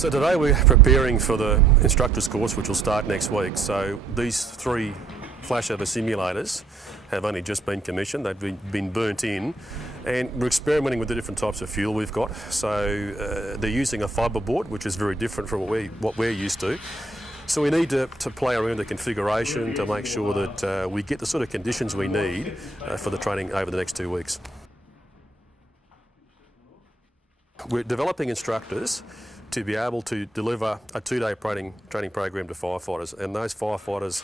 So today we're preparing for the instructor's course, which will start next week. So these 3 flashover simulators have only just been commissioned. They've been burnt in, and we're experimenting with the different types of fuel we've got. So they're using a fibre board, which is very different from what we're used to. So we need to play around the configuration to make sure that we get the sort of conditions we need for the training over the next 2 weeks. We're developing instructors to be able to deliver a 2-day training program to firefighters, and those firefighters,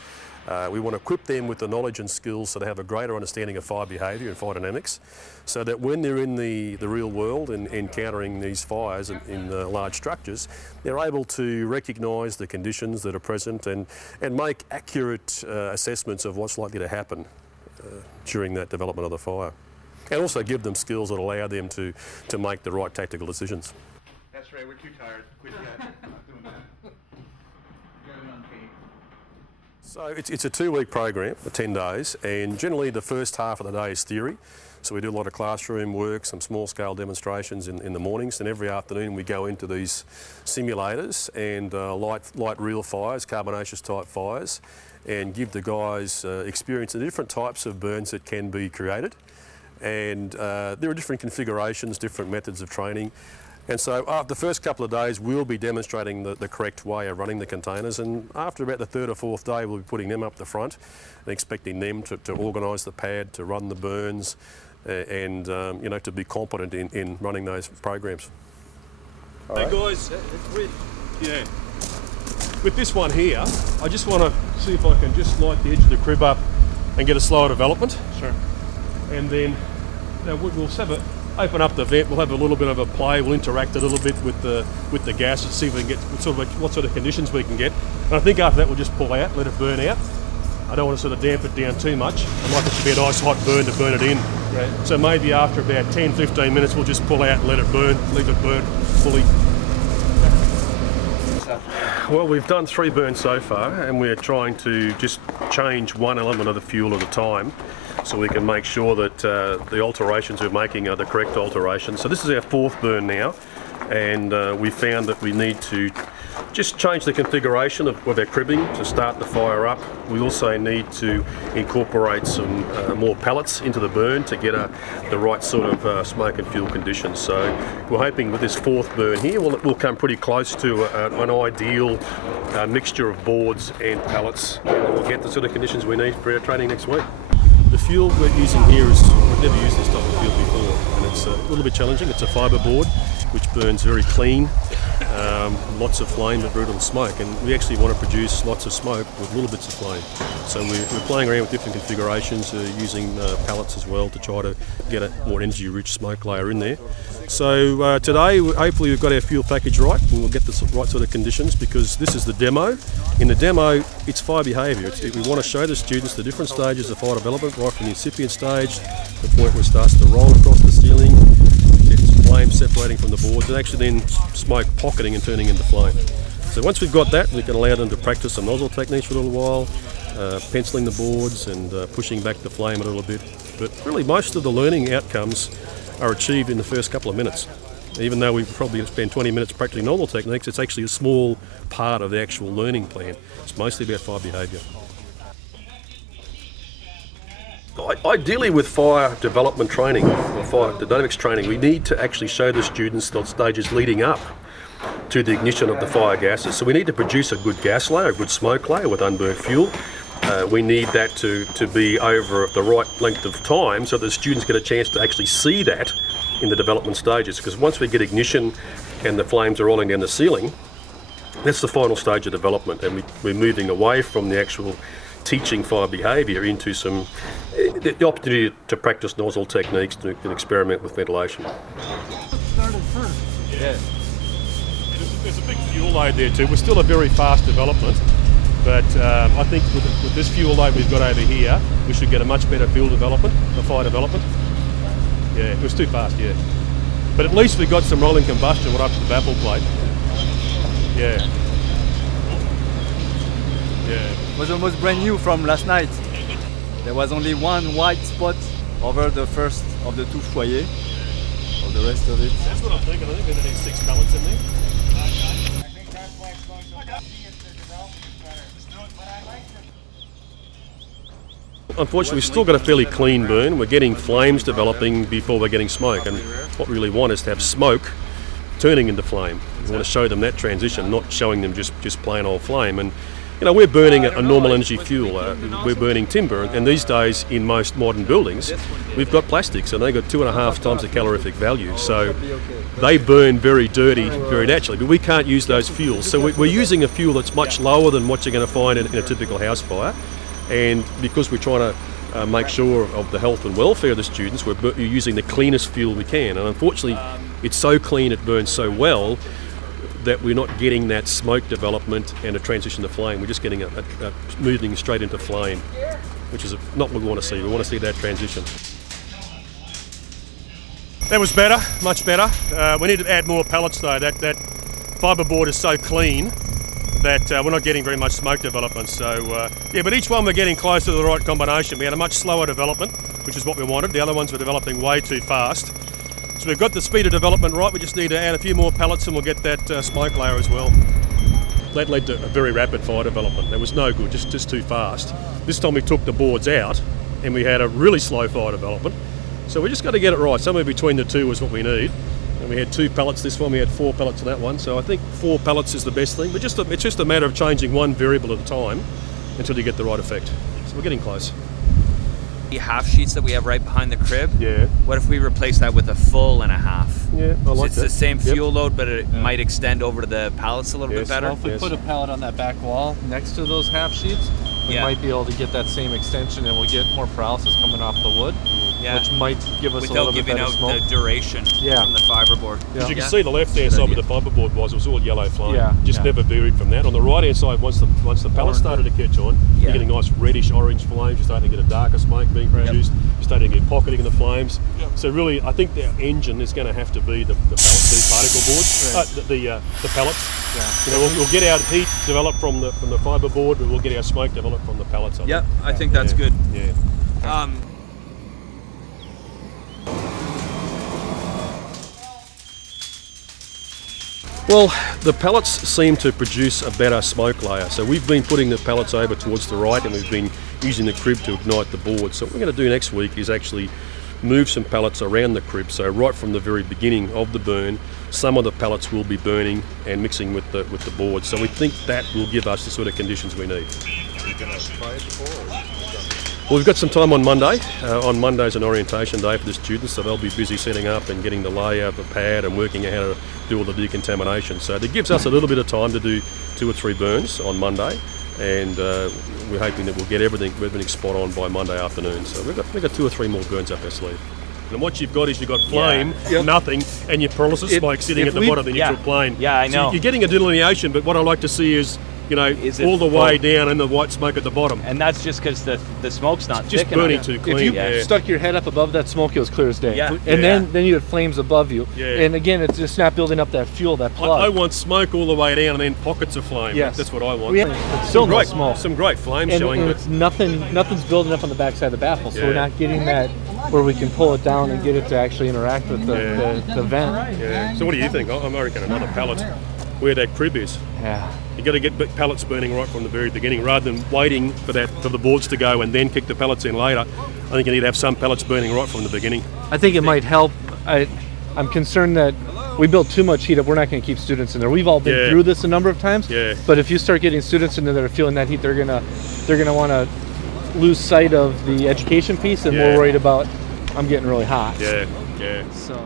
we want to equip them with the knowledge and skills so they have a greater understanding of fire behaviour and fire dynamics, so that when they're in the real world and encountering these fires in large structures, they're able to recognise the conditions that are present and make accurate assessments of what's likely to happen during that development of the fire, and also give them skills that allow them to make the right tactical decisions. That's right, we're too tired. Quit that. Not doing that. So it's a 2-week program for 10 days, and generally the first half of the day is theory. So we do a lot of classroom work, some small-scale demonstrations in the mornings, and every afternoon we go into these simulators and light real fires, carbonaceous type fires, and give the guys experience of the different types of burns that can be created. And there are different configurations, different methods of training. And so after the first couple of days, we'll be demonstrating the correct way of running the containers, and after about the 3rd or 4th day, we'll be putting them up the front and expecting them to organise the pad, to run the burns, and you know, to be competent in running those programs. Hey guys, with this one here, I just want to see if I can just light the edge of the crib up and get a slower development. Sure. And then we'll open up the vent, we'll have a little bit of a play, we'll interact a little bit with the gas and see if we can get what sort of conditions we can get. And I think after that we'll just pull out, let it burn out. I don't want to sort of damp it down too much. I'd like it to be a nice hot burn to burn it in. Right. So maybe after about 10-15 minutes we'll just pull out and let it burn, leave it burn fully. Well, we've done 3 burns so far, and we're trying to just change one element of the fuel at a time, so we can make sure that the alterations we're making are the correct alterations. So this is our 4th burn now, and we found that we need to just change the configuration of our cribbing to start the fire up. We also need to incorporate some more pellets into the burn to get the right sort of smoke and fuel conditions. So we're hoping with this 4th burn here, we'll come pretty close to an ideal mixture of boards and pellets, and we'll get the sort of conditions we need for our training next week. The fuel we're using here we've never used this type of fuel before, and it's a little bit challenging. It's a fibre board which burns very clean, lots of flame but very little smoke, and we actually want to produce lots of smoke with little bits of flame. So we're playing around with different configurations, using pellets as well to try to get a more energy rich smoke layer in there. So today hopefully we've got our fuel package right, and we'll get the right sort of conditions, because this is the demo. In the demo it's fire behaviour. We want to show the students the different stages of fire development, right from the incipient stage, the point where it starts to roll across the ceiling, gets flame separating from the boards, and actually then smoke pocketing and turning into flame. So once we've got that, we can allow them to practice some nozzle techniques for a little while, penciling the boards and pushing back the flame a little bit. But really most of the learning outcomes are achieved in the first couple of minutes. Even though we probably spend 20 minutes practicing nozzle techniques, it's actually a small part of the actual learning plan. It's mostly about fire behaviour. Ideally with fire development training, or fire dynamics training, we need to actually show the students the stages leading up to the ignition of the fire gases. So we need to produce a good gas layer, a good smoke layer with unburnt fuel. We need that to be over the right length of time so that the students get a chance to actually see that in the development stages, because once we get ignition and the flames are rolling down the ceiling, that's the final stage of development, and we're moving away from the actual teaching fire behaviour into the opportunity to practice nozzle techniques and experiment with ventilation. Started first. Yeah. There's a big fuel load there too. We're still a very fast development, but I think with this fuel load we've got over here, we should get a much better fuel development, fire development. Yeah, it was too fast, yeah. But at least we got some rolling combustion right up to the baffle plate. Yeah. Yeah. It was almost brand new from last night. There was only one white spot over the first of the 2 foyers. All the rest of it. That's what I'm thinking. I think there are 6 pallets in there. unfortunately, we've still got a fairly clean burn. We're getting flames developing before we're getting smoke, and what we really want is to have smoke turning into flame. We want to show them that transition, not showing them just plain old flame. And you know, we're burning a normal energy fuel. We're burning timber, and these days in most modern buildings, we've got plastics, and they've got 2.5 times the calorific value. So they burn very dirty, very naturally, but we can't use those fuels. So we're using a fuel that's much lower than what you're going to find in a typical house fire. And because we're trying to make sure of the health and welfare of the students, we're using the cleanest fuel we can. And unfortunately, it's so clean, it burns so well, that we're not getting that smoke development and a transition to flame. We're just getting a moving straight into flame, which is not what we want to see. We want to see that transition. That was better, much better. We need to add more pellets though. That fibreboard is so clean that we're not getting very much smoke development. So yeah, but each one we're getting closer to the right combination. We had a much slower development, which is what we wanted. The other ones were developing way too fast. So we've got the speed of development right, we just need to add a few more pellets and we'll get that smoke layer as well. That led to a very rapid fire development. That was no good, just too fast. This time we took the boards out and we had a really slow fire development. So we just got to get it right. Somewhere between the two is what we need. And we had 2 pellets this one, we had 4 pellets on that one. So I think 4 pellets is the best thing, but it's just a matter of changing one variable at a time until you get the right effect. So we're getting close. The half sheets that we have right behind the crib. Yeah. What if we replace that with a full and a half? Yeah, I like It's that. the same fuel load, but it might extend over to the pallets a little bit better. Well, if we put a pallet on that back wall next to those half sheets, we might be able to get that same extension, and we'll get more paralysis coming off the wood, which might give us a little bit better smoke. Without giving out the duration from the fiberboard. As you can see, the left-hand side where the fibreboard was all yellow flame. Just never varied from that. On the right-hand side, once the pellets started to catch on, you're getting nice reddish-orange flames. You're starting to get a darker smoke being produced. You're starting to get pocketing in the flames. So really, I think the engine is going to have to be the particle boards, the pellets. You know, we'll get our heat developed from the fibreboard, but we'll get our smoke developed from the pellets. I think that's good. Yeah. Well, the pellets seem to produce a better smoke layer. So we've been putting the pellets over towards the right and we've been using the crib to ignite the board. So what we're going to do next week is actually move some pellets around the crib. So right from the very beginning of the burn, some of the pellets will be burning and mixing with the board. So we think that will give us the sort of conditions we need. Are you going to try it before? Well, we've got some time on Monday. On Monday's an orientation day for the students, so they'll be busy setting up and getting the layout of the pad and working out how to do all the decontamination. So that gives us a little bit of time to do 2 or 3 burns on Monday, and we're hoping that we'll get everything spot on by Monday afternoon. So we've got 2 or 3 more burns up our sleeve. And what you've got is you've got flame, nothing, and your pyrolysis smoke sitting at the bottom of the neutral plane. Yeah, I know. So you're getting a delineation, but what I like to see is, you know, all the way down and the white smoke at the bottom. And that's just because the smoke's not Just thick burning enough. too clean. If you stuck your head up above that smoke, it was clear as day. And then you had flames above you. And again, it's just not building up that fuel, that plug. I want smoke all the way down and then pockets of flame. Yes. That's what I want. It's still no smoke. Some great flames showing. And it's nothing's building up on the backside of the baffle, so we're not getting that where we can pull it down and get it to actually interact with the vent. Yeah. So what do you think? I reckon another pallet where that crib is. Yeah. You got to get pellets burning right from the very beginning, rather than waiting for the boards to go and then kick the pellets in later. I think you need to have some pellets burning right from the beginning. I think it might help. I'm concerned that we build too much heat up. We're not going to keep students in there. We've all been through this a number of times. But if you start getting students in there that are feeling that heat, they're gonna want to lose sight of the education piece, and we're worried about I'm getting really hot. Yeah. So.